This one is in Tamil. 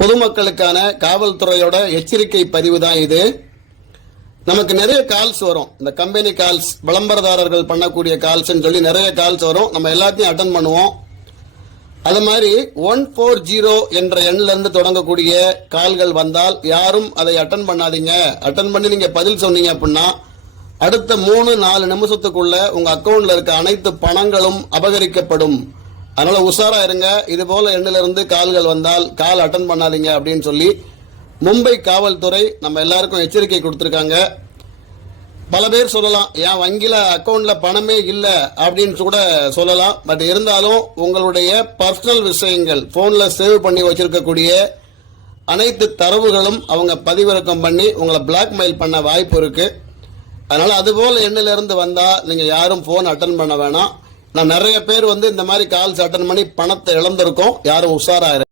பொதுமக்களுக்கான காவல்துறையோட எச்சரிக்கை பதிவு தான் இது. நமக்கு நிறைய கால்ஸ் வரும். இந்த கம்பெனி கால்ஸ் விளம்பரதாரர்கள் பண்ணக்கூடிய கால்ஸ்ன்னு சொல்லி நிறைய கால்ஸ் வரும். நம்ம எல்லாத்தையும் அட்டன் பண்ணுவோம். அது மாதிரி ஒன் ஃபோர் ஜீரோ என்ற எண்ணில இருந்து தொடங்கக்கூடிய கால்கள் வந்தால் யாரும் அதை அட்டன் பண்ணாதீங்க. அட்டன் பண்ணி நீங்க பதில் சொன்னீங்க அப்படின்னா அடுத்த மூணு நாலு நிமிஷத்துக்குள்ள உங்க அக்கவுண்ட்ல இருக்க அனைத்து பணங்களும் அபகரிக்கப்படும். அதனால உஷாரா இருங்க இது போல எண்ணில இருந்து கால்கள் வந்தால் கால் அட்டன் பண்ணாதீங்க அப்படின்னு சொல்லி மும்பை காவல்துறை நம்ம எல்லாருக்கும் எச்சரிக்கை கொடுத்துருக்காங்க. பல பேர் சொல்லலாம் என் வங்கியில அக்கௌண்ட்டில் பணமே இல்லை? அப்படின்னு கூட சொல்லலாம். பட் இருந்தாலும் உங்களுடைய பர்சனல் விஷயங்கள் போன்ல சேவ் பண்ணி வச்சிருக்கக்கூடிய அனைத்து தரவுகளும் அவங்க பதிவிறக்கம் பண்ணி உங்களை பிளாக்மெயில் பண்ண வாய்ப்பு இருக்கு. அதனால அதுபோல எண்ணிலிருந்து வந்தால் வந்தா நீங்க யாரும் போன் அட்டன் பண்ண வேணாம். நான் நிறைய பேர் வந்து இந்த மாதிரி கால்ஸ் அட்டன் பண்ணி பணத்தை இழந்திருக்கோம். யாரும் உஷாராயிரு